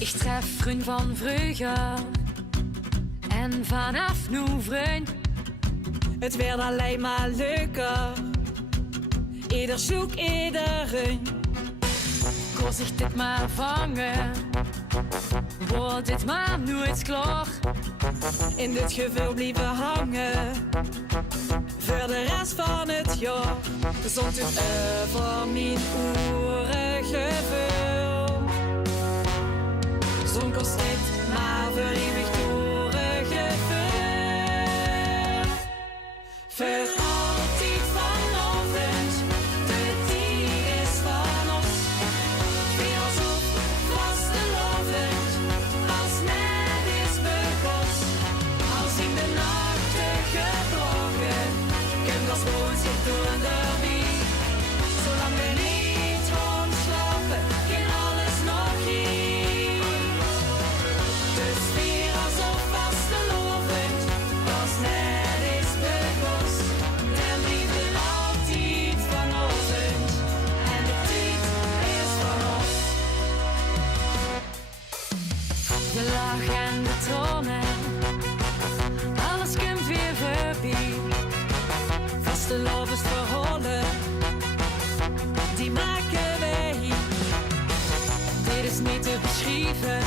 Ik tref vriend van vroeger en vanaf nu vriend. Het werd alleen maar leuker. Ieder zoekt iedereen. Koos ik dit maar vangen, wordt dit maar nooit klaar. In dit gevoel blijven hangen voor de rest van het jaar. Zond u over mijn oren gevoel. Zon kost niet, maar voor eeuwig doorgevoel. Voor altijd vanavond, de tijd is van ons. Weer als op vastelovend, als net is begonnen. Als in de nachten gebroken, kunt als woon zich door de wieg. Zolang we niet ontslapen, kan alles nog hier. Dus weer als op vastelovend, als net is begonnen. De liefde altijd vanavond, en de tijd is van ons. De lach en de tranen, alles komt weer voorbij. Vaste levensverhalen, die maken wij. Dit is niet te beschrijven,